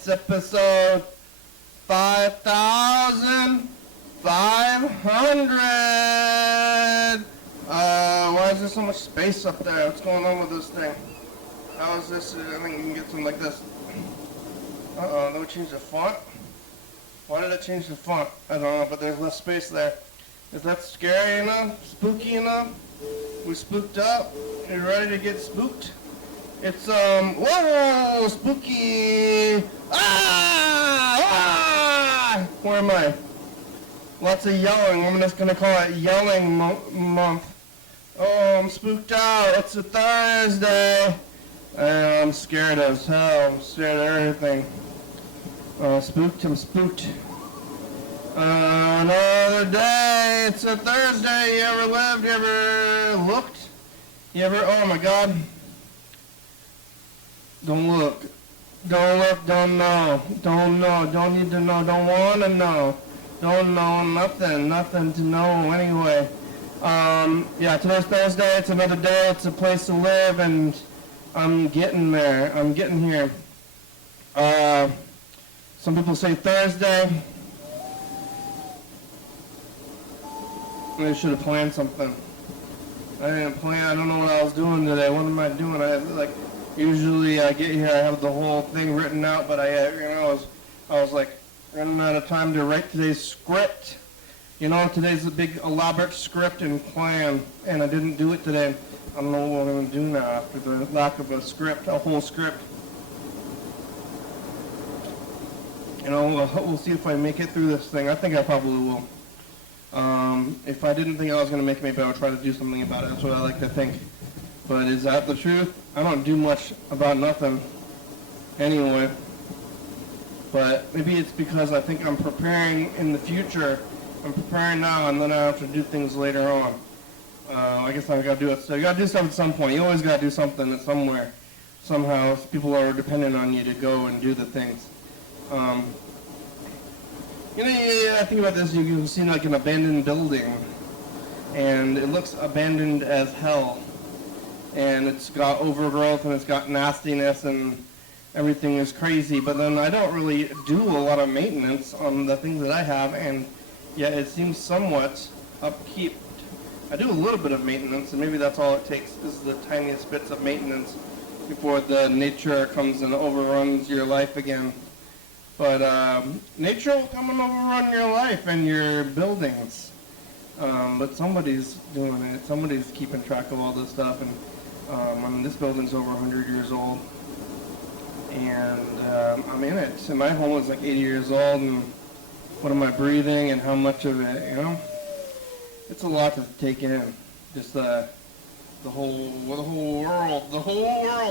It's episode 5,500. Why is there so much space up there? What's going on with this thing? How is this? I think you can get something like this. That would change the font. Why did it change the font? I don't know, but there's less space there. Is that scary enough? Spooky enough? We spooked up? You ready to get spooked? It's, whoa, spooky! Ah! Where am I? Lots of yelling. I'm just gonna call it yelling month. Oh, I'm spooked out. It's a Thursday. I'm scared as hell. I'm scared of everything. Spooked, I'm spooked. Another day. It's a Thursday. You ever lived? You ever looked? You ever, oh my God. Don't look. Don't look, don't know. Don't know, don't need to know, don't want to know. Don't know nothing to know anyway. Yeah, today's Thursday. It's another day. It's a place to live, and I'm getting there. I'm getting here. Some people say Thursday. I should have planned something. I didn't plan. I don't know what I was doing today. What am I doing? Usually I get here, I have the whole thing written out, but I was like running out of time to write today's script. You know, today's a big elaborate script and plan, and I didn't do it today. I don't know what I'm going to do now after the lack of a script, a whole script. You know, we'll see if I make it through this thing. I think I probably will. If I didn't think I was going to make it, maybe I'll try to do something about it. That's what I like to think. But is that the truth? I don't do much about nothing anyway. But maybe it's because I think I'm preparing in the future. I'm preparing now, and then I have to do things later on. I guess I've got to do it. So you got to do something at some point. You always got to do something somewhere. Somehow people are dependent on you to go and do the things. I think about this. You've seen like an abandoned building, and it looks abandoned as hell. And it's got overgrowth, and it's got nastiness, and everything is crazy. But then I don't really do a lot of maintenance on the things that I have, and yet it seems somewhat upkeep. I do a little bit of maintenance, and maybe that's all it takes is the tiniest bits of maintenance before the nature comes and overruns your life again. But nature will come and overrun your life and your buildings. But somebody's doing it. Somebody's keeping track of all this stuff. And this building's over 100 years old. And I'm in it. And my home is like 80 years old. And what am I breathing and how much of it, you know? It's a lot to take in. Just the whole world,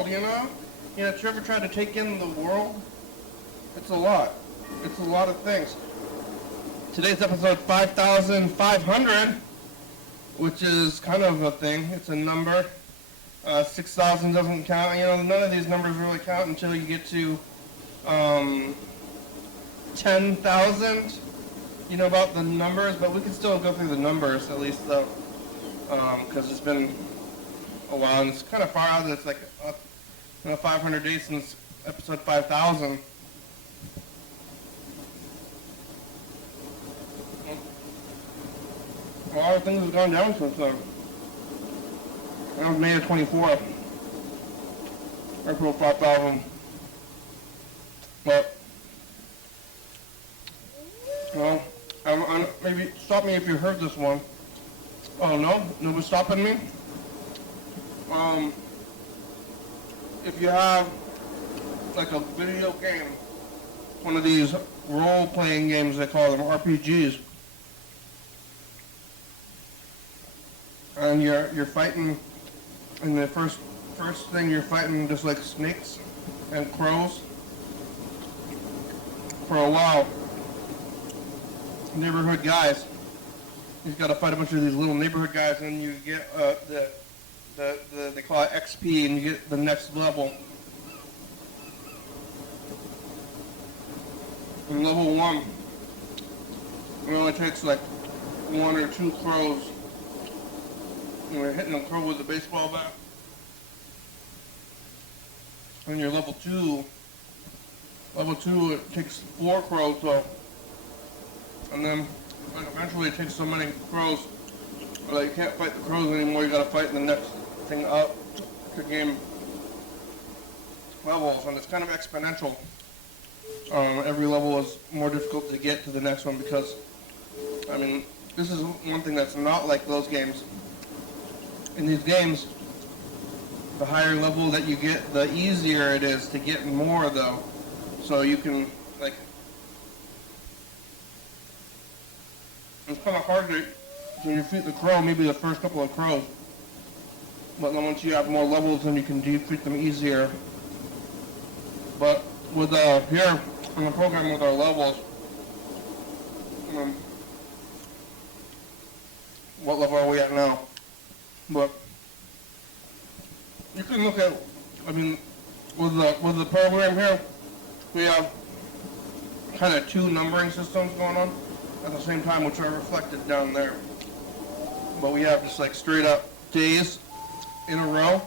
you know? You know, did you ever try to take in the world? It's a lot. It's a lot of things. Today's episode 5,500, which is kind of a thing. It's a number. 6,000 doesn't count. You know, none of these numbers really count until you get to 10,000. You know about the numbers, but we can still go through the numbers at least, though, because it's been a while, and it's kind of far out. It's like 500 days since episode 5,000. A lot of things have gone down since then. That was May of 24. April 5,000. But, well, maybe stop me if you heard this one. Oh no? Nobody's stopping me? If you have like a video game, one of these role-playing games, they call them RPGs, and you're fighting, and the first thing you're fighting just like snakes and crows for a while. Neighborhood guys. You've got to fight a bunch of these little neighborhood guys, and you get they call it XP, and you get the next level. And level 1, it only takes like 1 or 2 crows. And we're hitting a crow with a baseball bat. And you're level 2, Level 2, it takes 4 crows, though. And then, like, eventually it takes so many crows that you can't fight the crows anymore. You gotta fight the next thing up to gain levels, and it's kind of exponential. Every level is more difficult to get to the next one because, I mean, this is one thing that's not like those games. In these games, the higher level that you get, the easier it is to get more, though. So you can, like, it's kind of hard to defeat the crow, maybe the first couple of crows. But then once you have more levels, then you can defeat them easier. But with, here in the program with our levels, what level are we at now? But you can look at, I mean, with the program here, we have kind of 2 numbering systems going on at the same time, which are reflected down there. But we have just like straight up days in a row.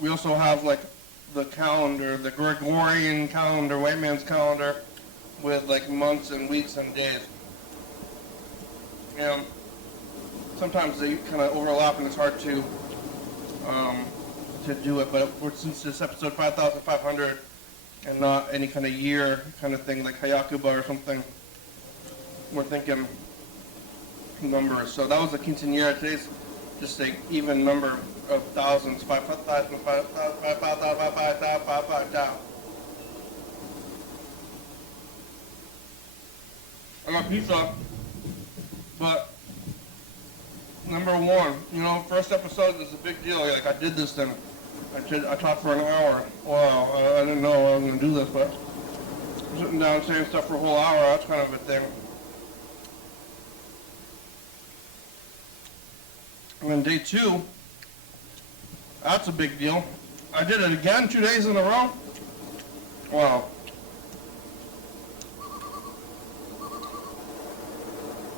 We also have like the calendar, the Gregorian calendar, white man's calendar, with like months and weeks and days. And sometimes they kind of overlap and it's hard to do it, but since it's episode 5,500 and not any kind of year kind of thing like Hayakuba or something, we're thinking numbers. So that was the quinceañera. Today's just an even number of thousands. 5,000. I got pizza, but number 1, you know, first episode is a big deal. Like, I did this thing. I talked for an hour. Wow, I didn't know I was going to do this, but sitting down saying stuff for a whole hour, that's kind of a thing. And then day 2, that's a big deal. I did it again 2 days in a row. Wow.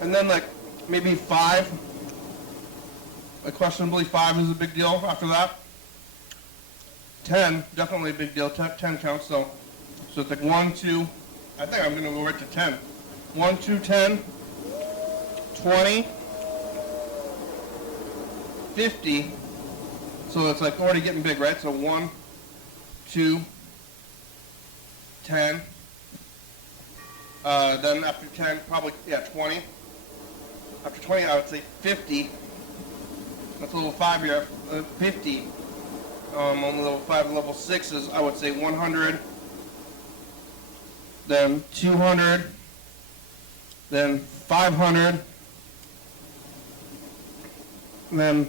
And then like maybe 5, like questionably 5 is a big deal after that. 10, definitely a big deal. 10 counts, so it's like 1, 2, I think I'm gonna go right to 10. 1, 2, 10, 20, 50, so it's like already getting big, right? So 1, 2, 10, then after 10, probably, 20. After 20, I would say 50. That's level 5 here, 50. On level 5, level 6 is, I would say 100, then 200, then 500, then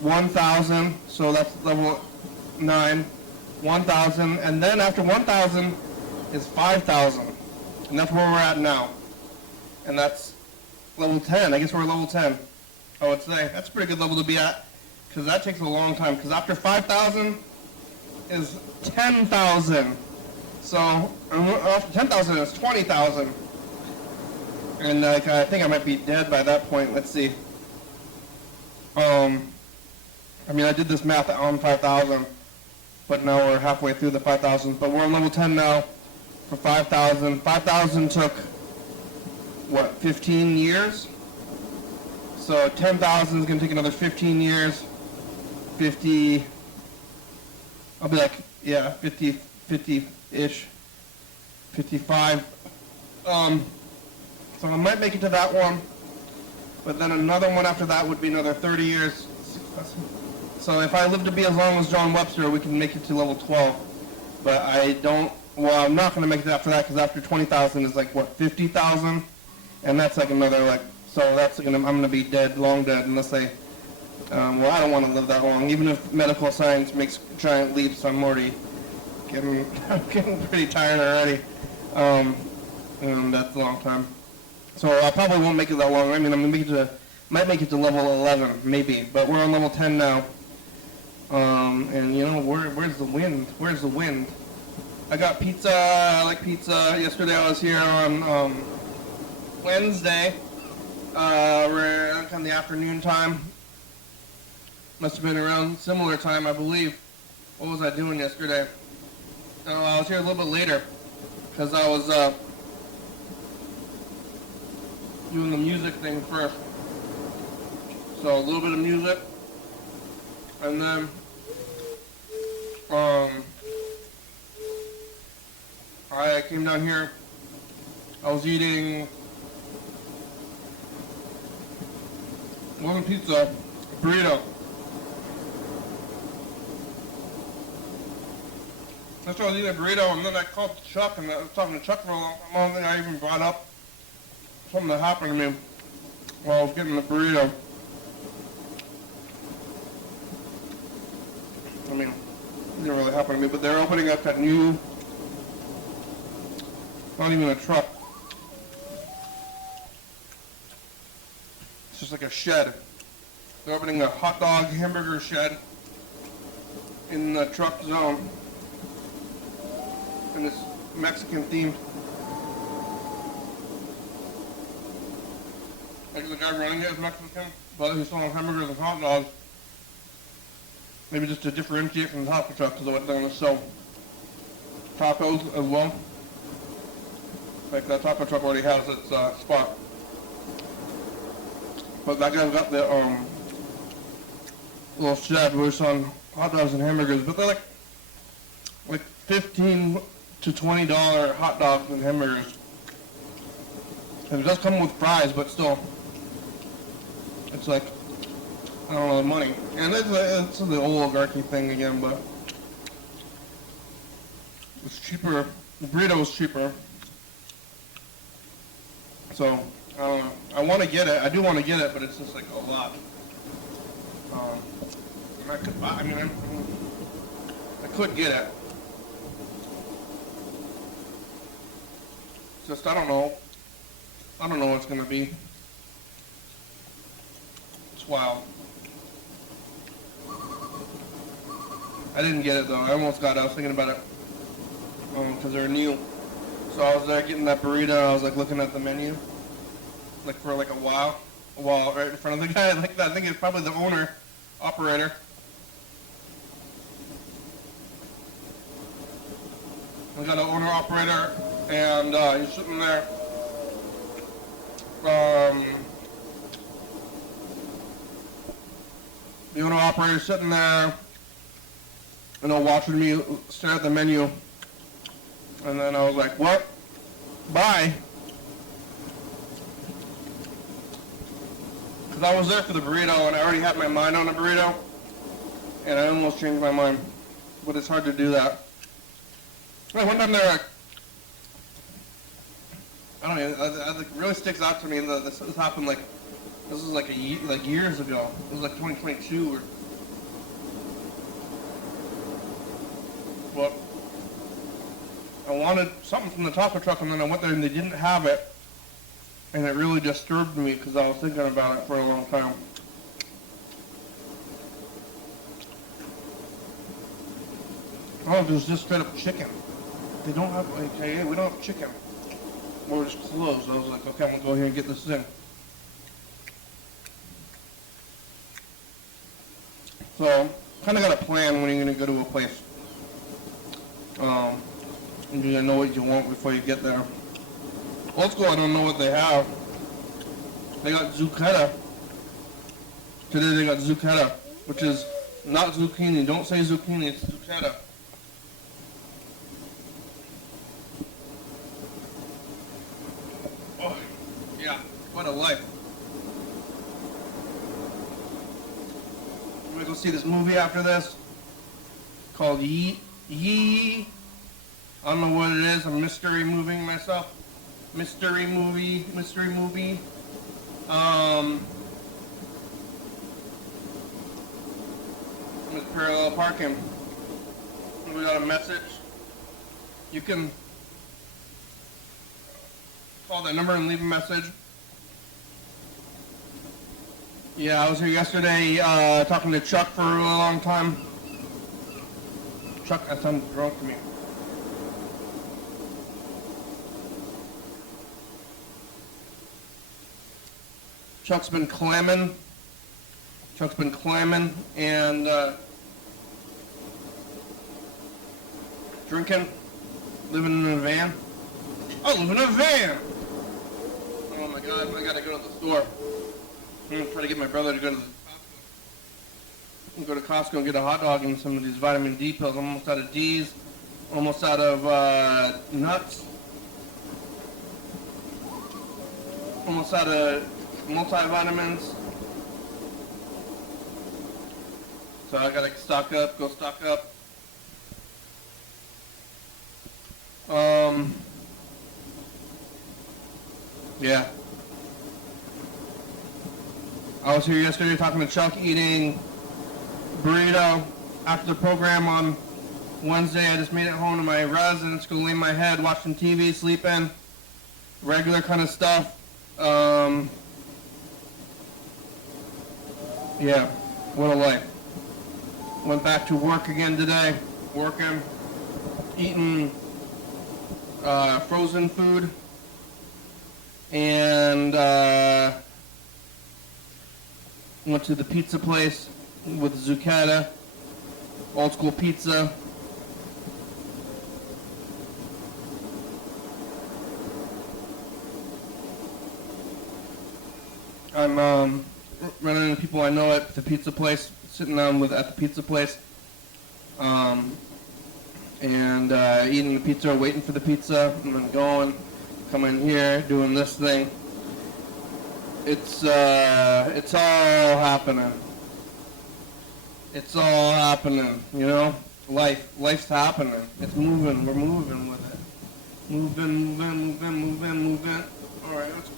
1,000, so that's level 9, 1,000, and then after 1,000 is 5,000, and that's where we're at now, and that's level 10. I guess we're level 10, I would say. That's a pretty good level to be at, because that takes a long time, because after 5,000 is 10,000, so after 10,000 is 20,000, and like, I think I might be dead by that point. Let's see. I mean, I did this math on 5,000, but now we're halfway through the 5,000. But we're on level 10 now for 5,000. 5,000 took, what, 15 years? So 10,000 is going to take another 15 years. 50, I'll be like, 50-ish, 55. So I might make it to that one. But then another one after that would be another 30 years. So if I live to be as long as John Webster, we can make it to level 12. But I'm not going to make it after that, because after 20,000 is like, what, 50,000? And that's like another, like, so that's I'm going to be dead, long dead, unless I don't want to live that long. Even if medical science makes giant leaps, I'm already getting pretty tired already. And that's a long time. So I probably won't make it that long. I mean, might make it to level 11, maybe. But we're on level 10 now. And you know, where's the wind? Where's the wind? I got pizza. I like pizza. Yesterday I was here on Wednesday, around the afternoon time. Must have been around similar time, I believe. What was I doing yesterday? Oh, I was here a little bit later. because I was doing the music thing first. So a little bit of music, and then I came down here. I was eating, it wasn't pizza, a burrito. That's why I was eating a burrito, and then I called Chuck, and I was talking to Chuck for a long time. I don't think I even brought up something that happened to me while I was getting the burrito. I mean, it didn't really happen to me, but they're opening up that new, not even a truck. It's just like a shed. They're opening a hot dog hamburger shed in the truck zone. And it's Mexican themed. Like the guy running it is Mexican, but he's selling hamburgers and hot dogs. Maybe just to differentiate from the taco truck, because they're going to sell tacos as well. Like that taco truck already has its spot. But that guy's got the little shed where he's selling hot dogs and hamburgers, but they're like $15 to $20 hot dogs and hamburgers. And it does come with fries, but still, it's like, I don't know, the money. And it's the oligarchy thing again, but it's cheaper. The burrito is cheaper. So, I don't know. I want to get it. I do want to get it, but it's just like a lot. I could buy, I could get it. It's just, I don't know. I don't know what it's going to be. It's wild. I didn't get it though. I almost got it. I was thinking about it because they're new. So I was there getting that burrito. I was like looking at the menu, like for like a while right in front of the guy. Like that. I think it's probably the owner, operator. We got an owner operator, and he's sitting there. The owner operator sitting there, watching me stare at the menu, and then I was like, "What? Bye." Because I was there for the burrito, and I already had my mind on the burrito, and I almost changed my mind, but it's hard to do that. One time there, I don't know, it really sticks out to me that this happened this is like years ago. It was like 2022 But I wanted something from the taco truck, and then I went there and they didn't have it, and it really disturbed me because I was thinking about it for a long time. Oh, it was just straight up chicken. They don't have, okay, we don't have chicken. We're just closed. I was like, okay, I'm going to go here and get this thing. So, kind of got a plan when you're going to go to a place. And you know what you want before you get there. Old school, I don't know what they have. They got zucchetta. Today they got zucchetta, which is not zucchini. Don't say zucchini, it's zucchetta. Oh, yeah, what a life. I'm gonna go see this movie after this called Yee. I don't know what it is. I'm mystery moving myself. Mystery movie. With parallel parking. We got a message. You can call that number and leave a message. Yeah, I was here yesterday talking to Chuck for a really long time. Chuck, that sounds drunk to me. Chuck's been clamming and drinking, living in a van. I live in a van. Oh my God, I gotta go to the store. I'm gonna try to get my brother to go to the Costco. Go to Costco and get a hot dog and some of these vitamin D pills. I'm almost out of D's, almost out of nuts, almost out of multivitamins. So I gotta stock up, go stock up. Yeah. I was here yesterday talking to Chuck, eating burrito after the program on Wednesday. I just made it home to my residence, go lay in my head, watch some TV, sleeping, regular kind of stuff. Yeah, what a life. Went back to work again today, working, eating frozen food, and went to the pizza place with Zucchetta, old school pizza. I'm running into people I know at the pizza place, sitting down at the pizza place, and eating the pizza, waiting for the pizza, and then going, coming here, doing this thing. It's all happening. It's all happening, you know? Life's happening. It's moving. We're moving with it. Moving. All right, what's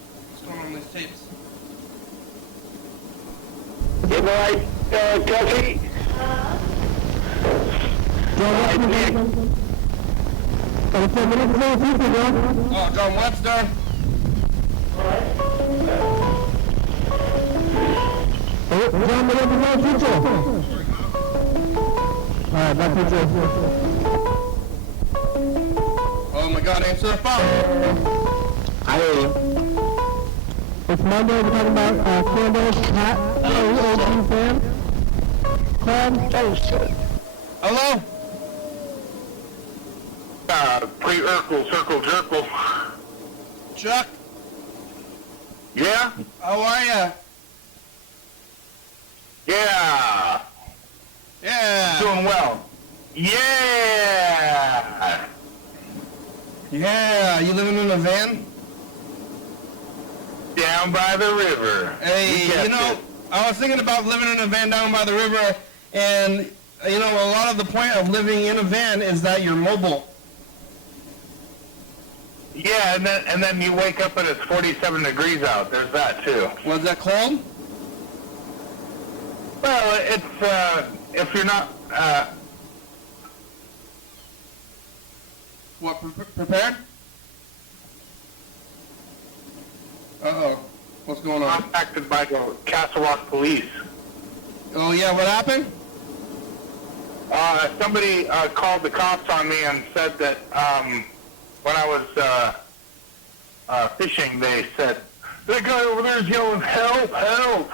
going on with these tapes? Good night, Tuffy. Oh, John Webster. Oh my God, answer the phone. I hear you. It's Monday, we're talking about candles, hat, OG fan. Hello? Pre-Urkel, Circle Jerkle. Chuck, Yeah? how are ya? Yeah. Yeah. Doing well. Yeah. Yeah, you living in a van? Down by the river. Hey, you know, I was thinking about living in a van down by the river, and, you know, a lot of the point of living in a van is that you're mobile. Yeah, and then you wake up and it's 47 degrees out. There's that too. Was that cold? Well, it's if you're not What, prepared? Uh-oh. What's going on? contacted by the Castle police. Oh, yeah, what happened? Somebody called the cops on me and said that when I was fishing, they said, that guy over there is yelling, help, help.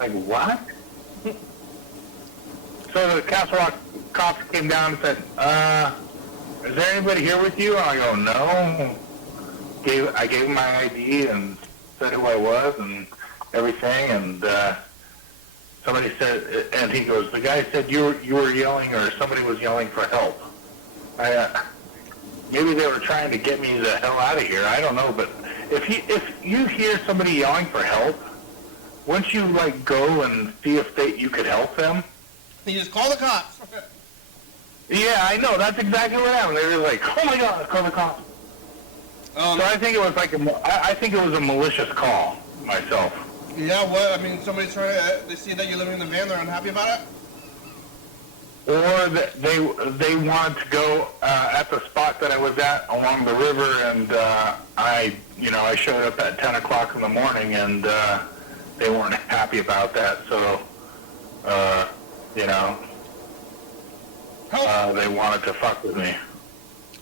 Like, what? So the Castle Rock cops came down and said, is there anybody here with you? And I go, no. I gave him my ID and said who I was and everything, and somebody said, and he goes, the guy said you were yelling, or somebody was yelling for help. Maybe they were trying to get me the hell out of here. I don't know, but if you hear somebody yelling for help, wouldn't you like go and see if you could help them? You just call the cops. Yeah, I know. That's exactly what happened. They were like, "Oh my God, call the cops." So I think it was like I think it was a malicious call myself. Yeah, what? I mean, somebody's trying to, they see that you're living in the van, they're unhappy about it? Or they wanted to go at the spot that I was at along the river, and I showed up at 10 o'clock in the morning, and they weren't happy about that. So they wanted to fuck with me.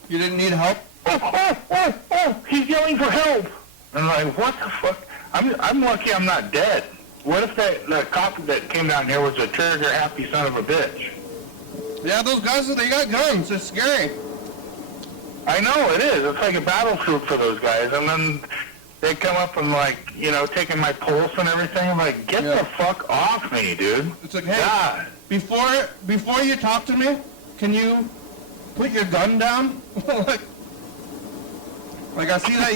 You didn't need help? Oh, he's yelling for help. And I'm like, what the fuck? I'm lucky I'm not dead. What if the cop that came down here was a trigger-happy son of a bitch? Yeah, those guys, they got guns. It's scary. I know, it is. It's like a battlefield for those guys. And then they come up and, like, you know, taking my pulse and everything. I'm like, get the fuck off me, dude. It's like, hey, God. before you talk to me, can you put your gun down? like I see that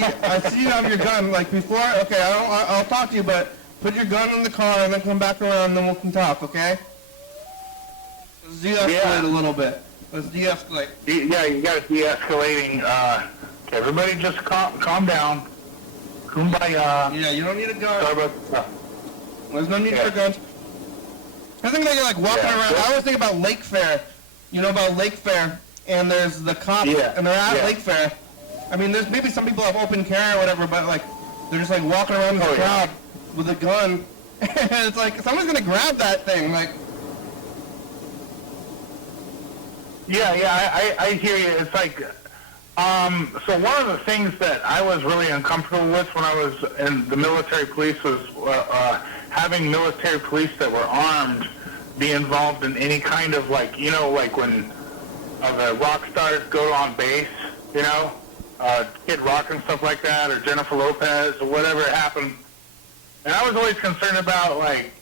you have your gun. Like before, okay, I'll talk to you, but put your gun in the car and then come back around, and then we can talk, okay? Let's de-escalate a little bit. Let's de-escalate. Yeah, you got de-escalating. Everybody just calm down. Kumbaya. Yeah, you don't need a gun. Starbucks. There's no need for guns. I think they're like walking around. I always think about Lake Fair. You know about Lake Fair, and there's the cops, and they're at Lake Fair. I mean, there's maybe some people have open carry or whatever, but like they're just like walking around the crowd with a gun, and it's like someone's gonna grab that thing. Like, I hear you. It's like, so one of the things that I was really uncomfortable with when I was in the military police was having military police that were armed be involved in any kind of, like, you know, like when the rock stars go on base, you know, Kid Rock and stuff like that, or Jennifer Lopez, or whatever happened. And I was always concerned about, like,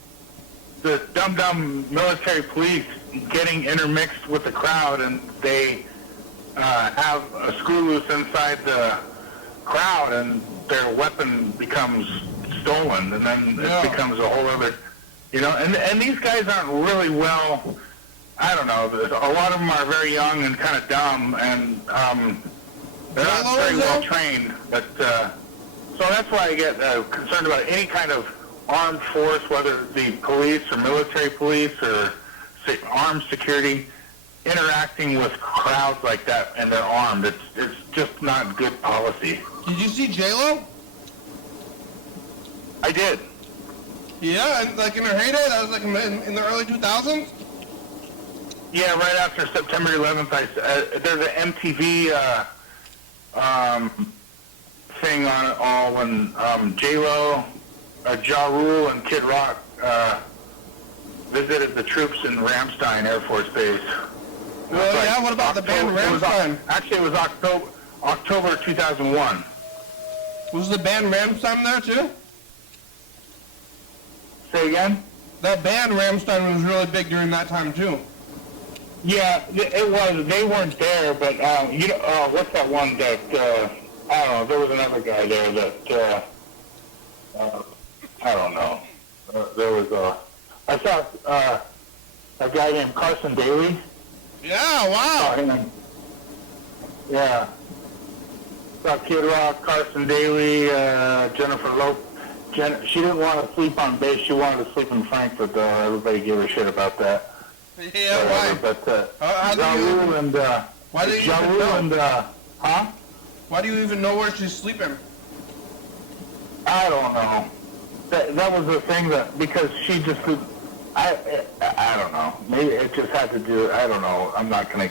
the dumb military police getting intermixed with the crowd, and they have a screw loose inside the crowd, and their weapon becomes stolen, and then it becomes a whole other, you know. And these guys aren't really well. I don't know. A lot of them are very young and kind of dumb, and they're not very well trained. But so that's why I get concerned about any kind of armed force, whether it be police or military police or armed security, interacting with crowds like that, and they're armed. It's just not good policy. did you see J-Lo? I did. Yeah, and like in her heyday, that was like in the early 2000s. Yeah, right after September 11th, there's an MTV thing on it all when J-Lo, Ja Rule, and Kid Rock visited the troops in Ramstein Air Force Base. Well, yeah, what about the band Ramstein? Actually, it was October 2001. Was the band Ramstein there too? Say again? That band Ramstein was really big during that time too. Yeah, it was. They weren't there, but you know, what's that one that I don't know? There was another guy there that I don't know. There was I saw a guy named Carson Daly. Yeah, wow. Saw him. Yeah. Saw Kid Rock, Carson Daly, Jennifer Lopez. She didn't want to sleep on base. She wanted to sleep in Frankfurt, though. Everybody gave her shit about that. Yeah, why? But how do you, and why do you even know? And huh? Why do you even know where she's sleeping? I don't know. That was the thing that, because she just, I don't know. Maybe it just had to do. I don't know. I'm not gonna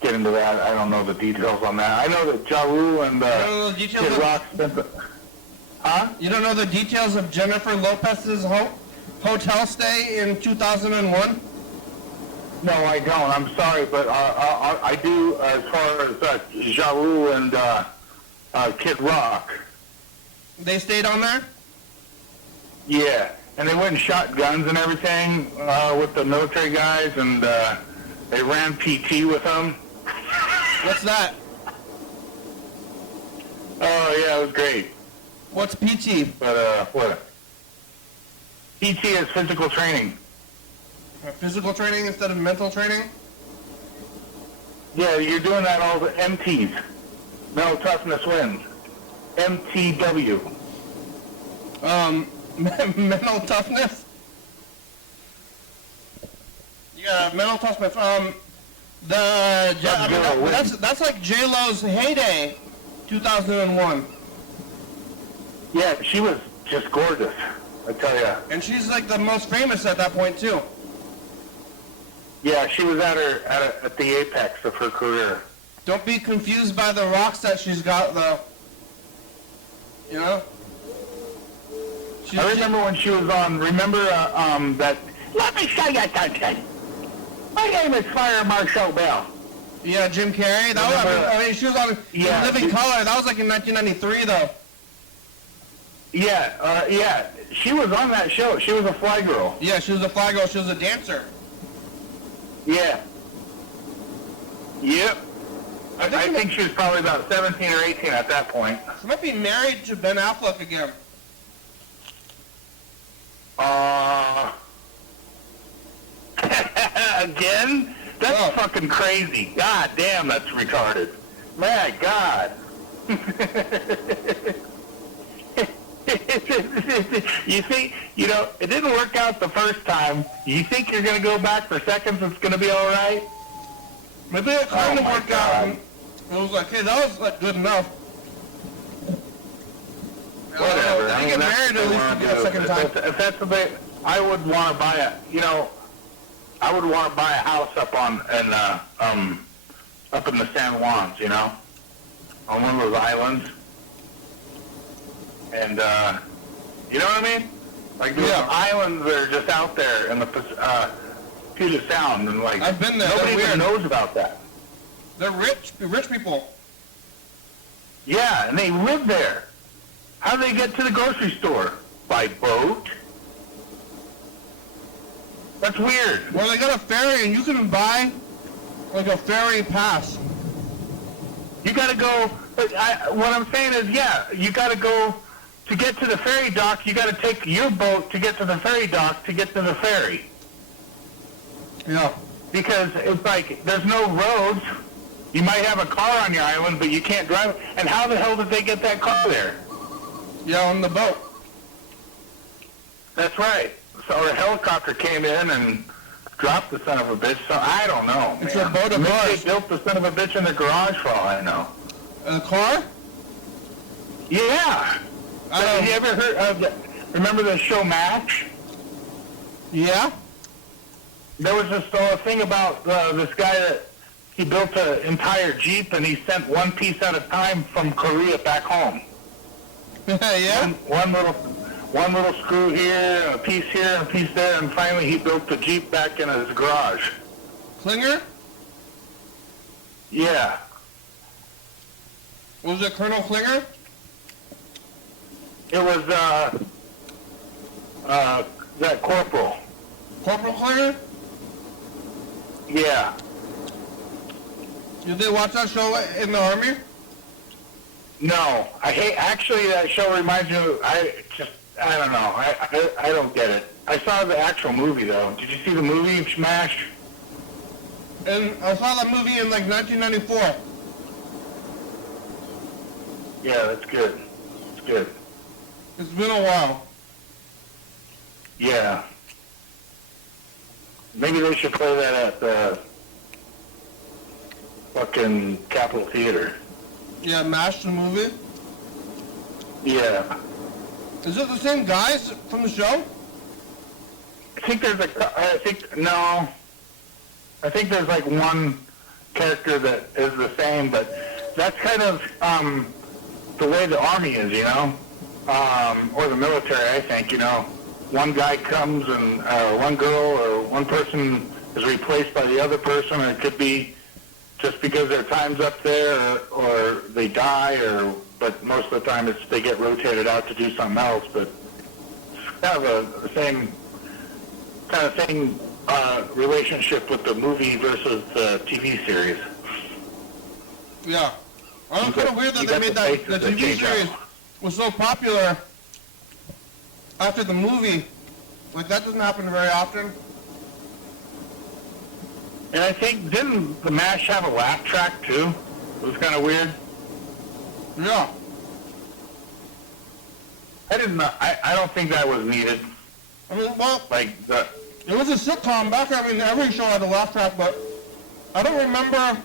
get into that. I don't know the details on that. I know that Ja Rule and Kid Rock spent the, huh? You don't know the details of Jennifer Lopez's hotel stay in 2001? No, I don't. I'm sorry, but I do as far as Ja Rule and Kid Rock. They stayed on there? Yeah, and they went and shot guns and everything with the military guys, and they ran PT with them. What's that? Oh, yeah, it was great. What's PT? But, what? PT is physical training. Physical training instead of mental training? Yeah, you're doing that all the MTs. Mental Toughness Wins. MTW. Mental toughness? Yeah, mental toughness. That's like J-Lo's heyday, 2001. Yeah, she was just gorgeous, I tell you. And she's like the most famous at that point too. Yeah, she was at the apex of her career. Don't be confused by the rocks that she's got, though. You know? I remember when she was on, that, let me show you something. My name is Fire Marshal Bill. Yeah, Jim Carrey. That was, I mean, she was on Yeah, Living Color. That was like in 1993, though. Yeah, she was on that show. She was a fly girl. Yeah, she was a fly girl. She was a dancer. Yeah. Yep. I think she was probably about 17 or 18 at that point. She might be married to Ben Affleck again. Again? That's fucking crazy. God damn, that's retarded. My God. You think, it didn't work out the first time. You think you're going to go back for seconds, it's going to be all right? Maybe it kind of worked out. And it was like, hey, that was like good enough. Whatever. They get married at least to get a second time. If that's the way, I would want to buy I would want to buy a house up in the San Juans, on one of those islands. And, you know what I mean? Like, those islands that are just out there in the Puget Sound, and like, I've been there. Nobody even knows about that. They're rich people. Yeah, and they live there. How do they get to the grocery store? By boat? That's weird. Well, they got a ferry, and you can buy, like, a ferry pass. You gotta go, what I'm saying is, you gotta go, to get to the ferry dock, you gotta take your boat to get to the ferry dock to get to the ferry. Yeah. Because it's like, there's no roads. You might have a car on your island, but you can't drive. And how the hell did they get that car there? Yeah, on the boat. That's right. So a helicopter came in and dropped the son of a bitch. So I don't know. It's man. a boat of Maybe cars. they built the son of a bitch in the garage for all I know. A car? Yeah. Have you ever heard of remember the show MASH? Yeah. There was just a thing about this guy that he built an entire Jeep and he sent one piece at a time from Korea back home. Yeah? One little screw here, a piece here, a piece there, and finally he built the Jeep back in his garage. Klinger? Yeah. Was it Colonel Klinger? It was, that Corporal. Corporal Klinger? Yeah. Did they watch that show in the Army? No. Actually, that show reminds me of, I don't know. I don't get it. I saw the actual movie, though. Did you see the movie, Smash? And I saw that movie in, like, 1994. Yeah, that's good. It's good. It's been a while. Yeah. Maybe they should play that at the fucking Capitol Theater. Yeah, MASH the movie. Yeah. Is it the same guys from the show? I think there's like one character that is the same, but that's kind of the way the Army is, or the military, I think, One guy comes and one girl or one person is replaced by the other person, or it could be just because their time's up there or they die, but most of the time they get rotated out to do something else, but it's kind of the same relationship with the movie versus the TV series. Yeah. I was kind of weird that they made the TV series was so popular after the movie. Like, that doesn't happen very often. And I think, didn't the MASH have a laugh track, too? It was kind of weird. Yeah. I don't think that was needed. I mean, well, it was a sitcom back. I mean, every show had a laugh track, but I don't remember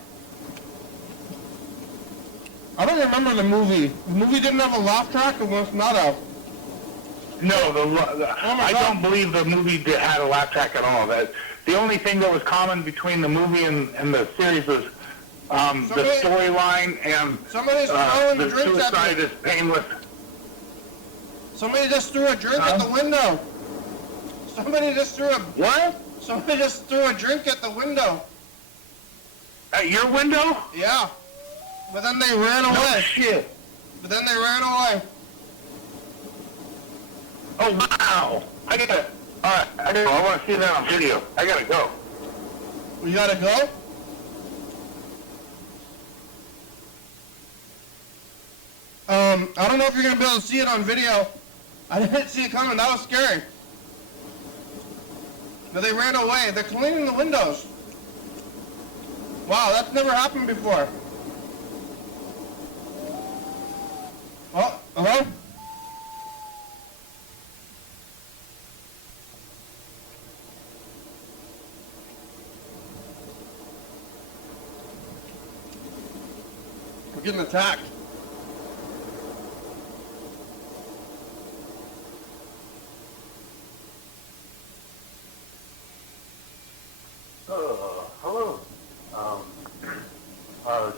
the movie. The movie didn't have a laugh track, or was not a... No, I don't believe the movie had a laugh track at all. The only thing that was common between the movie and the series was the storyline and the suicide is painless. Somebody just threw a drink at the window. Somebody just threw a... What? Somebody just threw a drink at the window. At your window? Yeah. But then they ran No away. shit. But then they ran away. Oh, wow. I gotta, alright, I want to see that on video. I gotta go. We gotta go? I don't know if you're gonna be able to see it on video. I didn't see it coming. That was scary. But they ran away. They're cleaning the windows. Wow, that's never happened before. Oh, hello? We're getting attacked. Hello.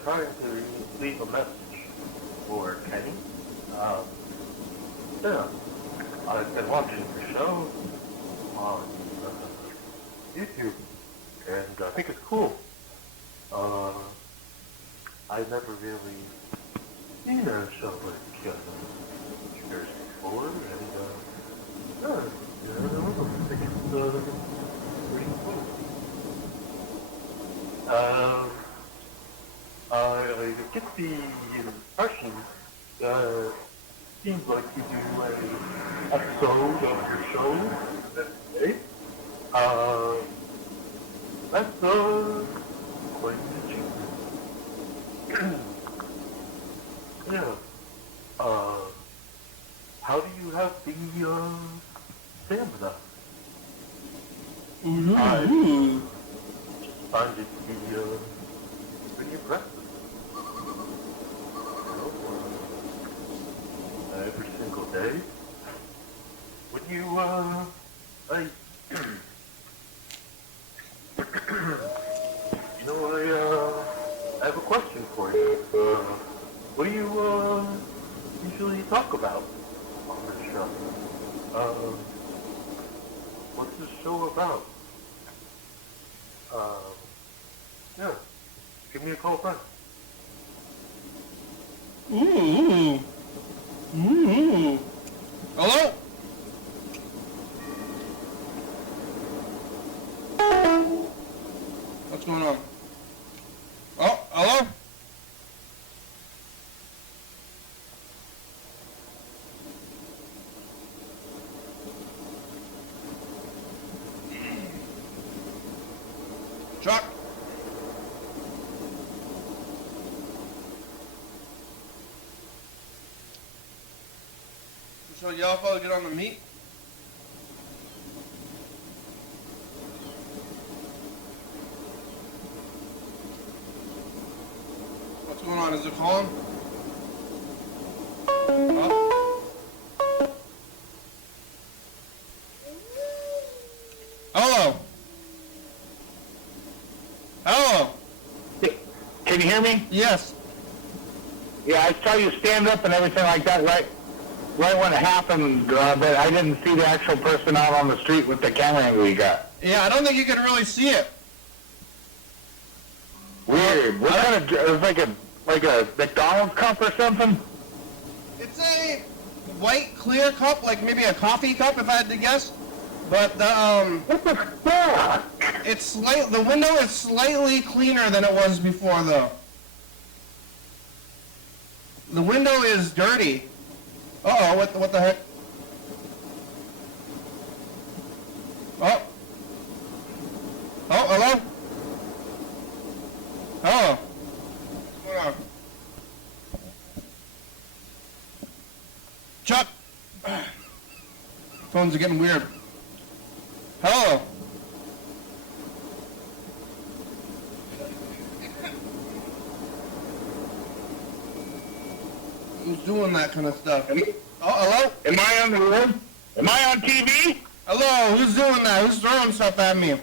Trying to leave a message for Kenny. Yeah, I've been watching your show on YouTube, and I think it's cool. I've never really seen a show like yours before, and yeah, I think it's pretty cool. I get the impression that seems like you do an episode of your show every day. That's quite an achievement. Yeah. How do you have the stamina? I find it to be pretty impressive. Every single day. When you, I have a question for you. What do you, usually talk about on this show? What's this show about? Yeah. Give me a call back. Hello? What's going on? Oh, hello? Chuck? So y'all fellas get on the meat? What's going on? Is it calling? Oh. Hello? Hello? Can you hear me? Yes. Yeah, I saw you stand up and everything like that right when it happened, but I didn't see the actual person out on the street with the camera angle you got. Yeah, I don't think you can really see it. Weird. What kind of, it was like a McDonald's cup or something? It's a white clear cup, like maybe a coffee cup if I had to guess. But the What the fuck? the window is slightly cleaner than it was before though. The window is dirty. Uh-oh, what the heck? Oh. Oh, hello? Hello? What's going on? Chuck! Phones are getting weird. Hello? Who's doing that kind of stuff? Oh, hello? Am I on the road? Am I on TV? Hello, who's doing that? Who's throwing stuff at me?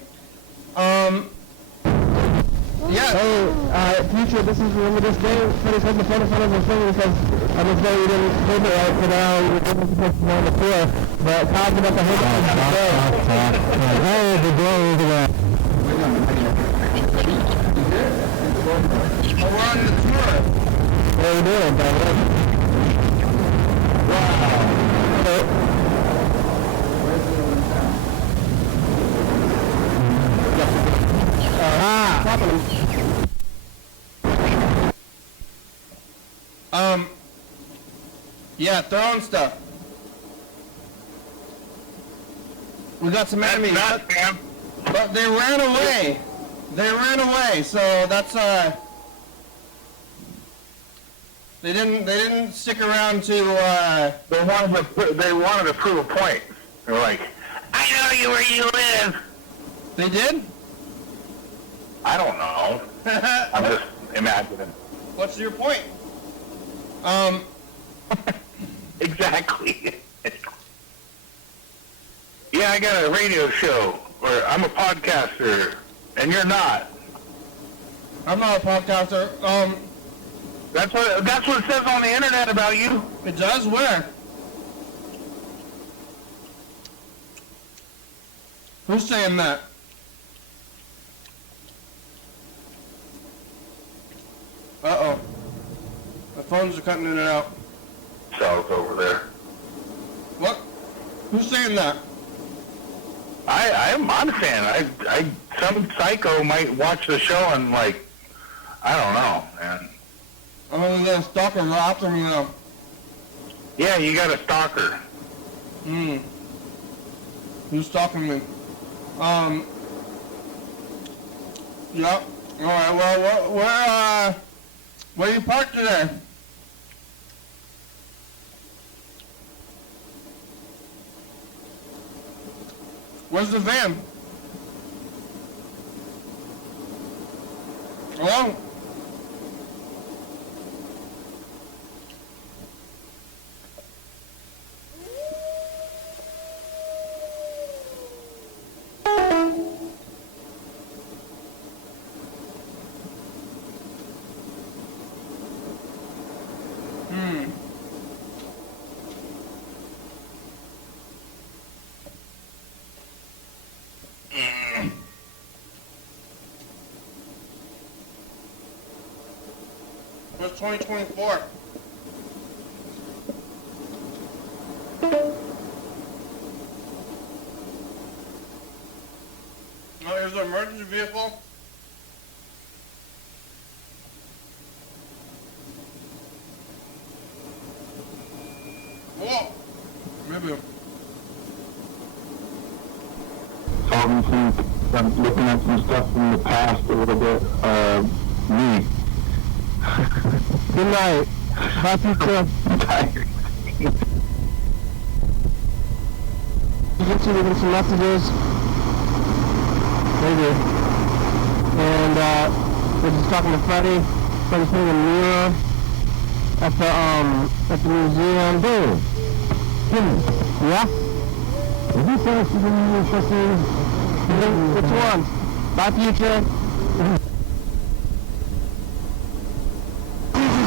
Yeah. Hey, future, this is remember this day. Somebody's holding the phone in front of his finger because on this day we didn't hold it right, so now we're supposed to be on the floor. But Kyle's about to hold it on the floor. Hey, the door is away. what we're doing, by the way. Wow. So, Yeah, throwing stuff. We got some enemies, but they ran away. They ran away, so that's they didn't stick around to They wanted to prove a point. They were like, I know you where you live. They did? I don't know. I'm just imagining. What's your point? Exactly. Yeah, I got a radio show, or I'm a podcaster, and you're not. I'm not a podcaster. That's what it says on the internet about you. It does? Where? Who's saying that? Uh-oh. The phones are cutting in and out. South over there. What? Who's saying that? I'm saying some psycho might watch the show and like, I don't know, man. I'm gonna get a stalker after me now. Yeah, you got a stalker. Who's stalking me? Yeah. Alright, well, where you parked today? Where's the van? Hello? What's 2024? Oh, here's an emergency vehicle. Whoa! Maybe. Obviously, I'm looking at some stuff from the past a little bit. Me. good night. Happy to I'm tired. get you leaving some messages. Maybe. And we're just talking to Freddie. Freddie's putting a mural at the museum. Hey. Yeah? Is this actually the which one? Bye, Future.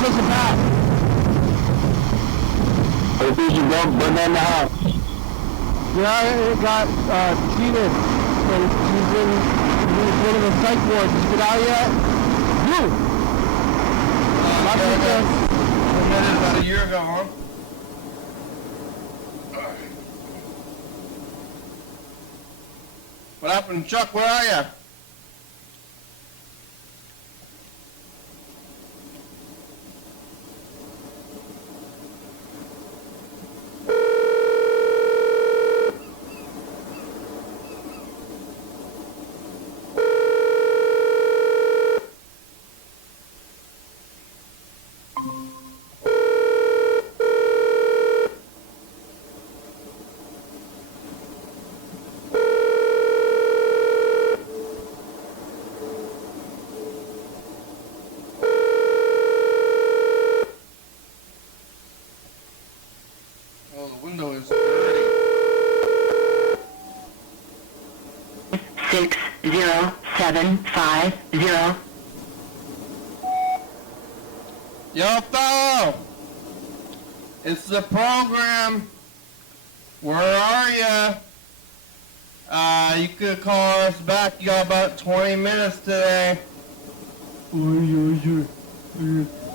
Just a pass. I think you don't burn down the house. Yeah, it got cheated. And she's in one of the psych wards. Did you get out yet? You! Bye, Future. About a year ago, huh? What happened, Chuck? Where are you? Oh, the window is dirty. 60750. Yo, Tho! It's the program. Where are ya? You could call us back. You got about 20 minutes today.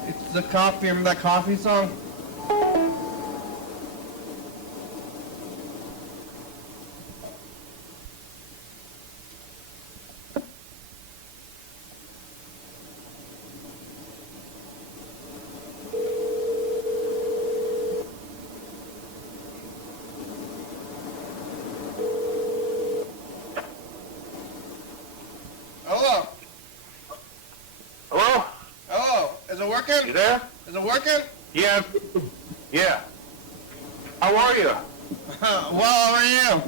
It's the coffee. Remember that coffee song? Hello. Hello? Hello. Is it working? You there? Is it working? Yeah. Yeah. How are you? Well, how are you?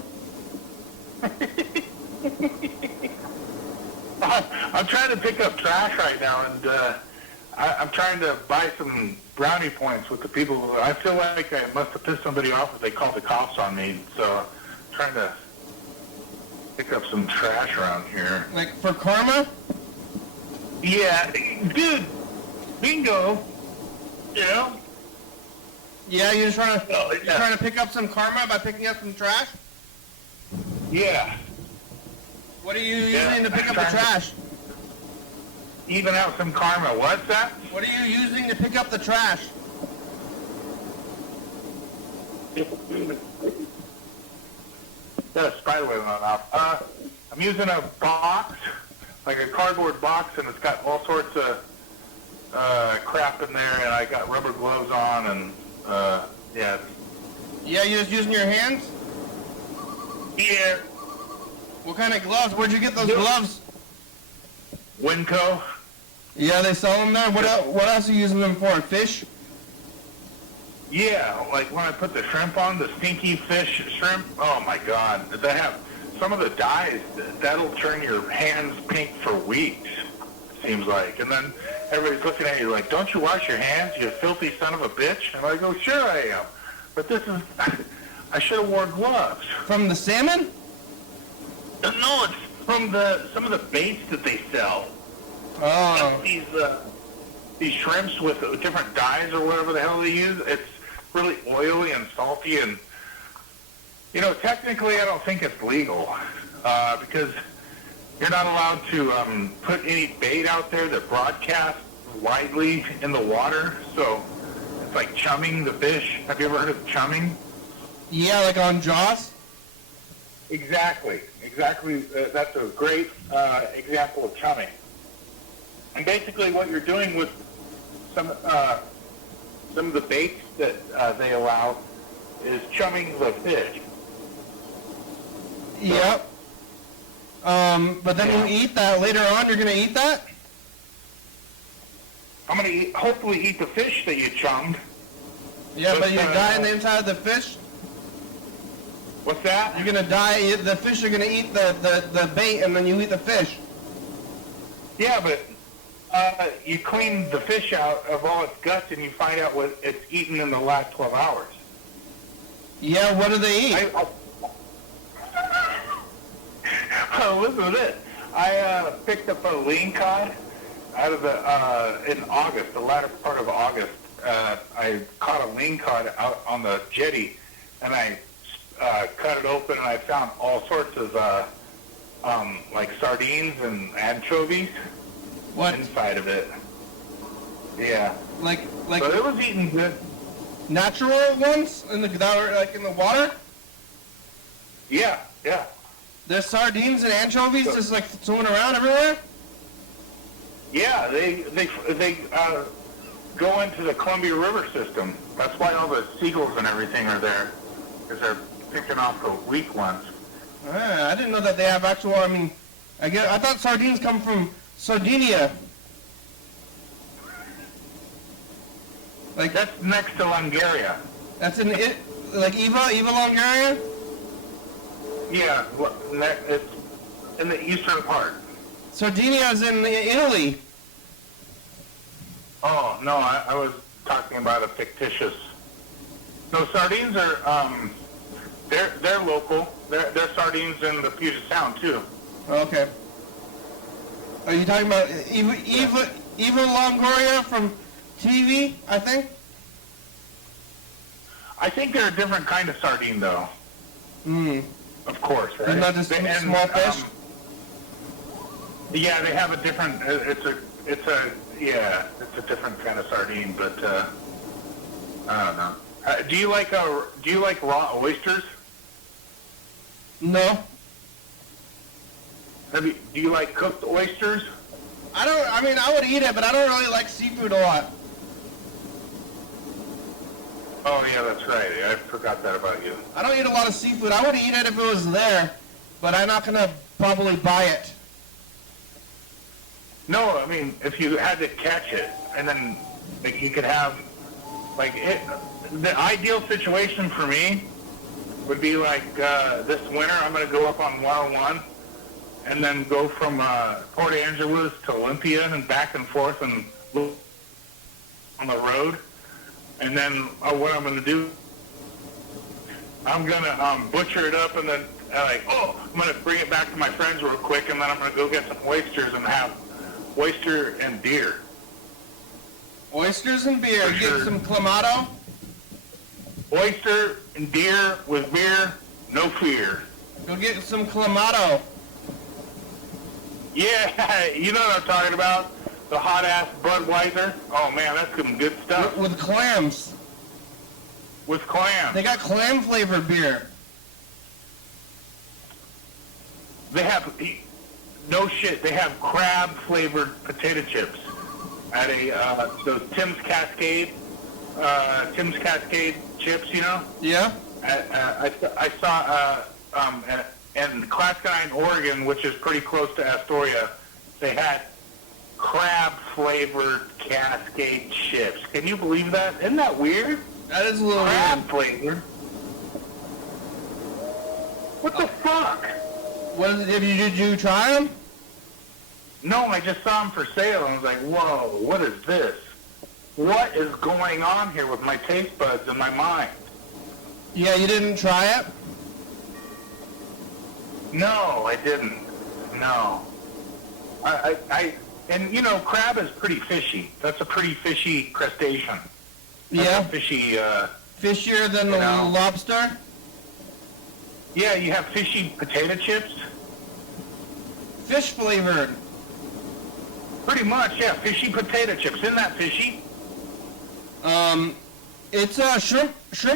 I'm trying to pick up trash right now, and I'm trying to buy some brownie points with the people. I feel like I must have pissed somebody off if they called the cops on me, so I'm trying to pick up some trash around here. Like for karma? Yeah, dude, bingo. You know? Yeah, you're just trying to Oh, you're yeah. trying to pick up some karma by picking up some trash? Yeah. What are you Yeah, using to pick up the trash? Even out some karma. What's that? What are you using to pick up the trash? Got a spider web in my mouth. I'm using a box, like a cardboard box, and it's got all sorts of crap in there, and I got rubber gloves on, and yeah. Yeah, you're just using your hands? Yeah. What kind of gloves? Where'd you get those gloves? Winco. Yeah, they sell them there. What else are you using them for? Fish? Yeah, like when I put the shrimp on, the stinky fish shrimp. Oh my God, they have some of the dyes that'll turn your hands pink for weeks. Seems like, and then everybody's looking at you like, "Don't you wash your hands, you filthy son of a bitch?" And I go, "Sure I am, but this is I should have worn gloves." From the salmon? No, it's from some of the baits that they sell. Oh. These shrimps with different dyes or whatever the hell they use. It's really oily and salty, and technically I don't think it's legal because you're not allowed to put any bait out there that broadcasts widely in the water. So it's like chumming the fish. Have you ever heard of chumming? Yeah, like on Jaws? Exactly. That's a great example of chumming. And basically what you're doing with some of the baits that they allow is chumming the fish. Yep. But then you eat that later on. You're gonna eat that? I'm going to hopefully eat the fish that you chummed. Yeah, but you're But, dying the inside of the fish. What's that? You're gonna die. The fish are gonna eat the bait, and then you eat the fish. Yeah, but you clean the fish out of all its guts and you find out what it's eaten in the last 12 hours. Yeah, what do they eat? Listen to this. I picked up a lean cod out of in August, the latter part of August. I caught a lean cod out on the jetty, and I cut it open, and I found all sorts of like sardines and anchovies inside of it. Yeah. Like So it was eating good. natural ones in that were like in the water? Yeah. There's sardines and anchovies just like swimming around everywhere? Yeah, they go into the Columbia River system. That's why all the seagulls and everything are there, because they're picking off the weak ones. I didn't know that they have actual. I thought sardines come from Sardinia. Like That's next to Longaria. that's in it, like Eva Longoria. Yeah, it's in the eastern part. Sardinia is in Italy. Oh, no, I was talking about a fictitious... No, sardines are, they're local. They're sardines in the Puget Sound, too. Okay. Are you talking about Eva Longoria from TV, I think? I think they're a different kind of sardine, though. Of course, right? They're not just small fish? Yeah, they have a different, it's it's a different kind of sardine, but I don't know. Do you like raw oysters? No. Do you like cooked oysters? I would eat it, but I don't really like seafood a lot. Oh yeah, that's right. I forgot that about you. I don't eat a lot of seafood. I would eat it if it was there, but I'm not gonna probably buy it. No, I mean, if you had to catch it, and then like, you could have, like, the ideal situation for me would be like this winter, I'm going to go up on 101 and then go from Port Angeles to Olympia and back and forth and look on the road. And then what I'm going to do, I'm going to butcher it up and then I'm going to bring it back to my friends real quick, and then I'm going to go get some oysters and have oyster and beer. Oysters and beer. For Get sure. some clamato. Oyster and deer with beer, no fear. Go get some clamato. Yeah, you know what I'm talking about? The hot-ass Budweiser. Oh, man, that's some good stuff. With clams. With clams. They got clam-flavored beer. They have, no shit, they have crab-flavored potato chips at those Tim's Cascade chips, you know? Yeah? I saw in Class 9, Oregon, which is pretty close to Astoria, they had crab-flavored Cascade chips. Can you believe that? Isn't that weird? That is a little weird. Crab-flavored? What the fuck? Did you try them? No, I just saw them for sale, and I was like, whoa, what is this? What is going on here with my taste buds and my mind? Yeah, you didn't try it? No, I didn't. No. And you know, crab is pretty fishy. That's a pretty fishy crustacean. That's Yeah. a fishy, Fishier than the know. lobster? yeah, you have fishy potato chips. Fish flavored. Pretty much, yeah, fishy potato chips. Isn't that fishy? It's a shrimp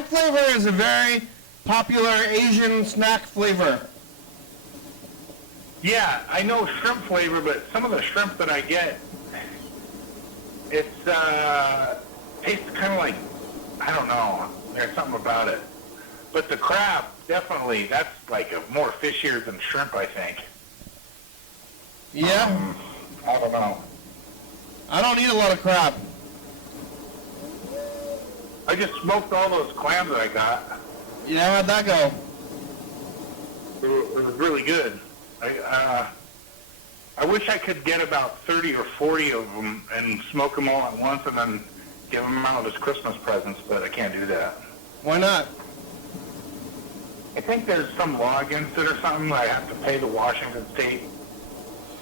flavor is a very popular Asian snack flavor. Yeah, I know shrimp flavor, but some of the shrimp that I get, it's tastes kind of like, I don't know, there's something about it. But the crab, definitely, that's like a more fishier than shrimp, I think. Yeah? I don't know. I don't eat a lot of crab. I just smoked all those clams that I got. Yeah, how'd that go? It was really good. I wish I could get about 30 or 40 of them and smoke them all at once and then give them out as Christmas presents, but I can't do that. Why not? I think there's some law against it or something. I have to pay the Washington State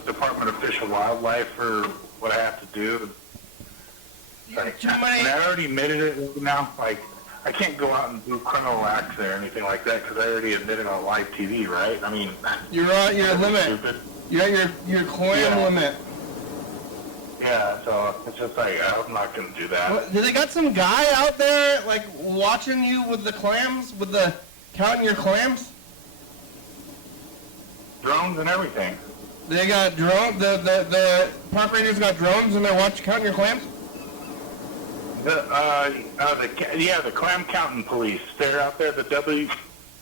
Department of Fish and Wildlife for what I have to do. Like, Too many. and I already admitted it now. Like, I can't go out and do criminal acts or anything like that because I already admitted on live TV, right? I mean, You're at your that's limit. stupid. You're at your clam Yeah. limit. Yeah, so it's just like, I'm not going to do that. What, did they got some guy out there like watching you with the clams, with the counting your clams? Drones and everything. They got drone. The park rangers got drones and they're counting your clams. The clam counting police. They're out there. The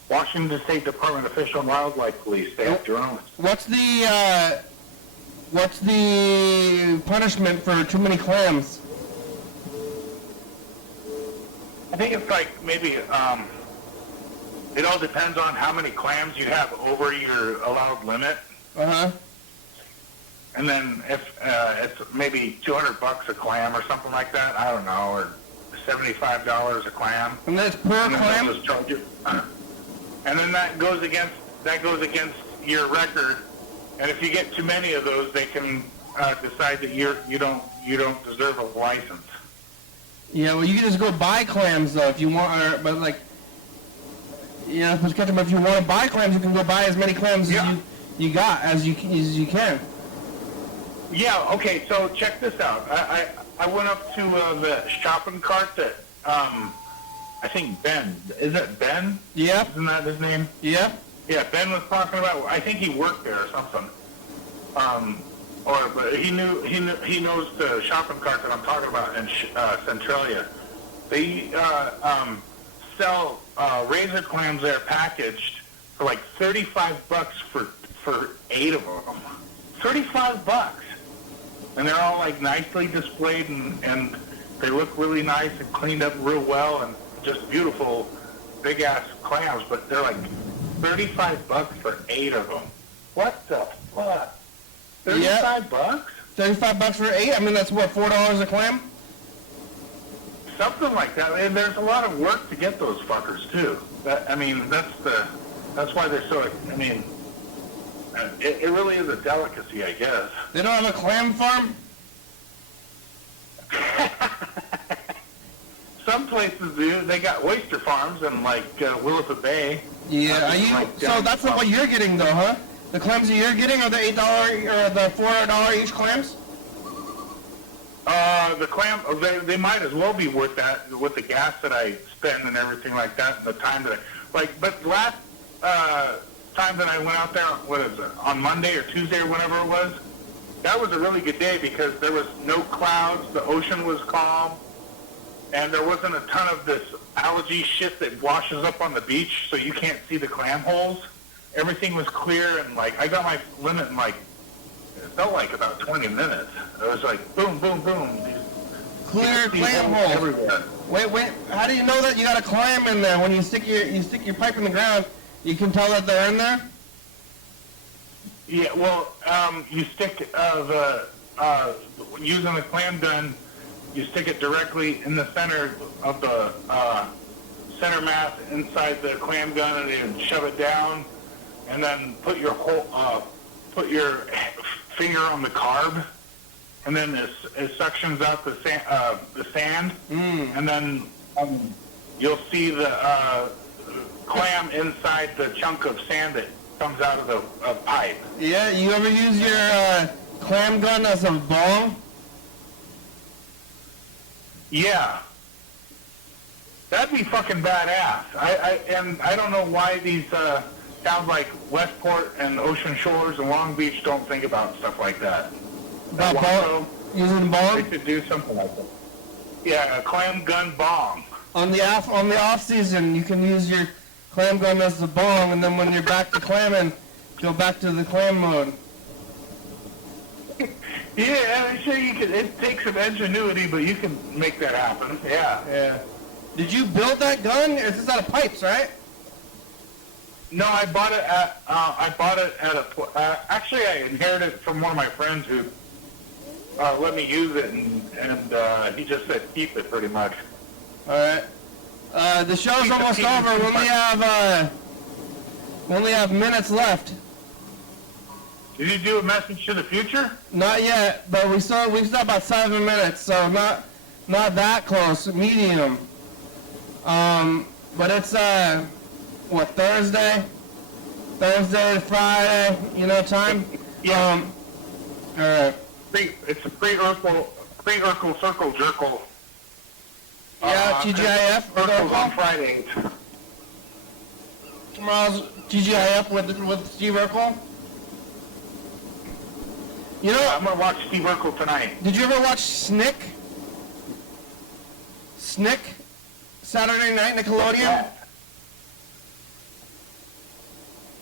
Washington State Department of Fish and Wildlife Police. They have drones. What's the punishment for too many clams? I think it's like maybe, it all depends on how many clams you have over your allowed limit. Uh-huh. And then if it's maybe $200 a clam or something like that, I don't know, or $75 a clam. And that's per And then clam? they'll just charge you. And then that goes against your record. And if you get too many of those, they can decide that you don't deserve a license. Yeah, well, you can just go buy clams though if you want, but like, yeah, but if you want to buy clams, you can go buy as many clams Yeah. as you got as you can. Yeah, okay, so check this out. I went up to the shopping cart that, I think Ben, is it Ben? Yep. Isn't that his name? Yep. Yeah, Ben was talking about, I think he worked there or something. But he knows the shopping cart that I'm talking about in Centralia. They, sell, razor clams there packaged for like $35 for 8 of them. $35. And they're all like nicely displayed and they look really nice and cleaned up real well and just beautiful big ass clams, but they're like $35 for 8 of them. What the fuck? $35? $35 for 8? I mean, that's what, $4 a clam? Something like that. And there's a lot of work to get those fuckers too. That's why they're so, I mean, it really is a delicacy, I guess. They don't have a clam farm? Some places do. They got oyster farms in like Willapa Bay. Yeah, so that's not what you're getting though, huh? The clams that you're getting are the $8 or the $4 each clams? The clam, they might as well be worth that with the gas that I spend and everything like that and the time that but last time that I went out there, on Monday or Tuesday or whenever it was, that was a really good day because there was no clouds, the ocean was calm, and there wasn't a ton of this algae shit that washes up on the beach so you can't see the clam holes. Everything was clear and like, I got my limit in like, it felt like about 20 minutes. It was like boom, boom, boom. Clear clam holes. Everywhere. Wait, how do you know that you got a clam in there? When you stick your pipe in the ground, you can tell that they're in there? Yeah, well, you stick using the clam gun, you stick it directly in the center of the center mass inside the clam gun, and then shove it down, and then put your finger on the carb, and then it suctions out the sand, and then you'll see the clam inside the chunk of sand that comes out of the pipe. Yeah, you ever use your clam gun as a bong? Yeah. That'd be fucking badass. I don't know why these towns like Westport and Ocean Shores and Long Beach don't think about stuff like that. About bong? Using bong? They should do something like that. Yeah, a clam gun bong. On the off season, you can use your clam gun as a bong, and then when you're back to clamming, go back to the clam mode. Yeah, I'm sure you could. It takes some ingenuity, but you can make that happen. Yeah. Did you build that gun? It's just out of pipes, right? No, I bought it at a. Actually, I inherited it from one of my friends who let me use it, and he just said keep it pretty much. All right. The show's almost over. We only have minutes left. Did you do a message to the future? Not yet, but we still have about 7 minutes, so not that close. Medium. But it's Thursday to Friday, time. Yeah. All right. It's a pre-Urkel circle jerkle. Yeah, TGIF. Urkel's on Fridays. Tomorrow's TGIF with Steve Urkel. I'm gonna watch Steve Urkel tonight. Did you ever watch Snick? Snick? Saturday night Nickelodeon?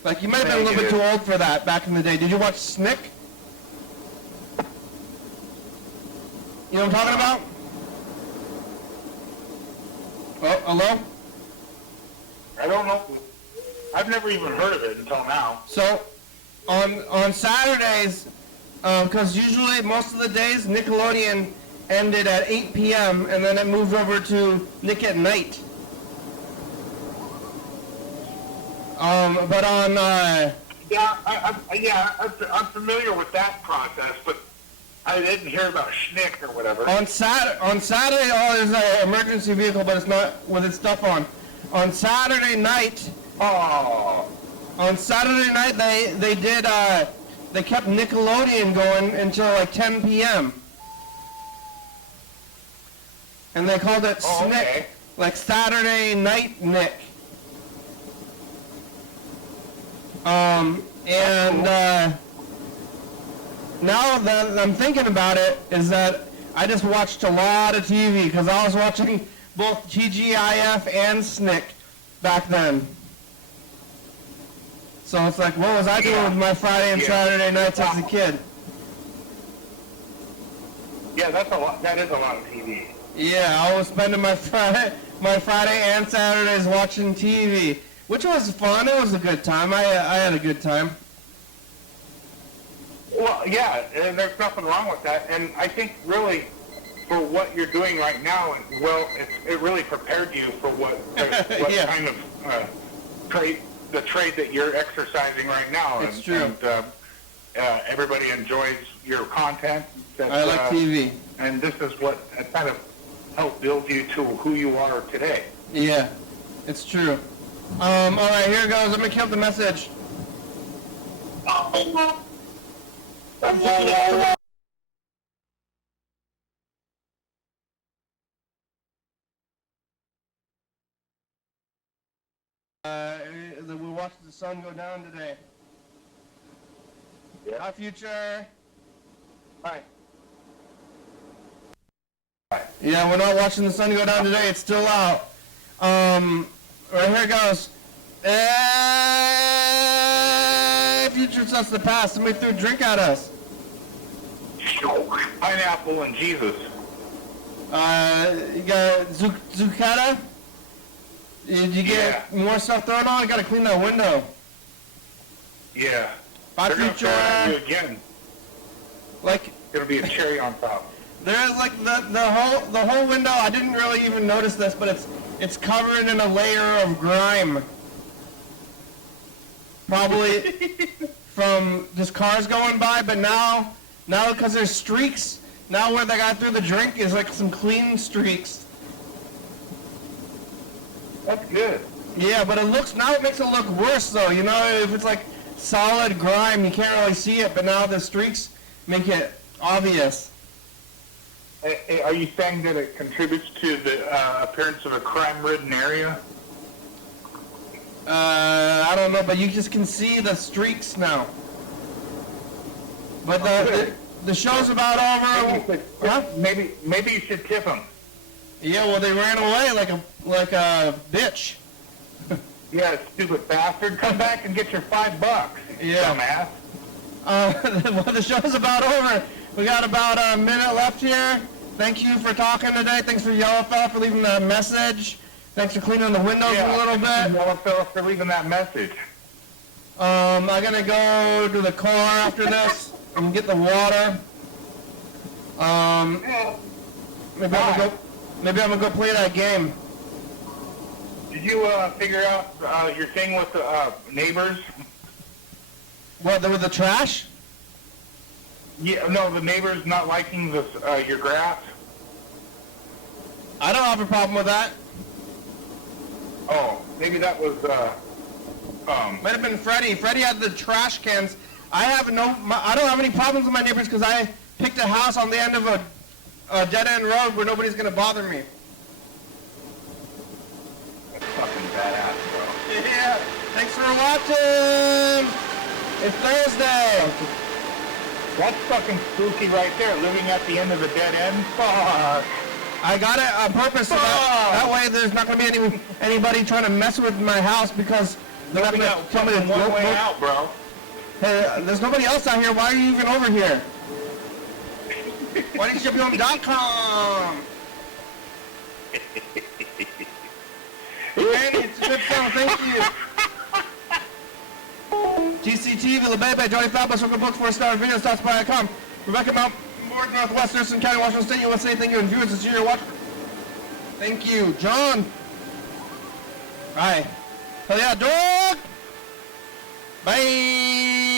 Like, you might have been a little bit too old for that back in the day. Did you watch Snick? You know what I'm talking about? Oh, hello? I don't know. I've never even heard of it until now. So, on Saturdays, because usually most of the days Nickelodeon ended at 8 p.m. and then it moved over to Nick at Night. But on I'm familiar with that process, but I didn't hear about Schnick or whatever. on Saturday, there's an emergency vehicle, but it's not with its stuff on. On Saturday night, Oh. they did they kept Nickelodeon going until like 10 p.m. And they called it Oh, Snick, okay. like Saturday Night Nick. Now that I'm thinking about it, is that I just watched a lot of TV because I was watching both TGIF and Snick back then. So it's like, what was I doing with my Friday and Saturday nights as a kid? Yeah, that's a lot. That is a lot of TV. Yeah, I was spending my Friday and Saturdays watching TV, which was fun. It was a good time. I had a good time. Well, yeah, and there's nothing wrong with that. And I think really, for what you're doing right now, it really prepared you for what Yeah. kind of the trade that you're exercising right now. It's true. And everybody enjoys your content. I like TV. And this is what kind of helped build you to who you are today. Yeah, it's true. All right, here it goes. Let me kill the message. We watched the sun go down today. Yeah. Hi, future. Hi. Yeah, we're not watching the sun go down today. It's still out. Right here it goes. Hey, future stuff's the past. Somebody threw a drink at us. Pineapple and Jesus. You got zucchini? Did you get more stuff thrown on? I gotta clean that window. Yeah. Bye, They're gonna future. throw it at you again. Like, It'll be a cherry on top. there's like the whole window. I didn't really even notice this, but it's covered in a layer of grime. Probably from just cars going by, but now because there's streaks, now where the guy threw the drink is like some clean streaks. That's good. Yeah, but it makes it look worse though. You know, if it's like solid grime, you can't really see it, but now the streaks make it obvious. Are you saying that it contributes to the appearance of a crime-ridden area? I don't know, but you just can see the streaks now. But the show's about over. Huh? Maybe you should tip them. Yeah, well, they ran away like a bitch. Yeah, stupid bastard. Come back and get your $5. Yeah. Dumbass. Well, the show's about over. We got about a minute left here. Thank you for talking today. Thanks for Yellow Fella for leaving that message. Thanks for cleaning the windows a little bit. Yellow Fella for leaving that message. I'm gonna go to the car after this and get the water. Maybe I'm gonna go play that game. Did you figure out your thing with the neighbors? What, with the trash? Yeah, no, the neighbors not liking this your grass. I don't have a problem with that. Oh, maybe that was Might have been Freddie. Freddie had the trash cans. I don't have any problems with my neighbors because I picked a house on the end of a dead-end road where nobody's gonna bother me. That's fucking badass, bro. Yeah. Thanks for watching. It's Thursday. That's fucking spooky right there, living at the end of the dead end. Fuck. I got it on purpose so that way there's not going to be anybody trying to mess with my house because they're not going to tell me to one way out, bro. Hey, there's nobody else out here. Why are you even over here? YDHWM.com. Randy, it's a good show. Thank you. GCTV, La Bebe, Johnny Fabulous, Circle Books, 4-star videos, .spy.com. Rebecca Mount, Board, Northwest, Thurston County, Washington State, USA. Thank you, and viewers, this year, watch. Thank you, John. Hi. Hell yeah, dog. Bye.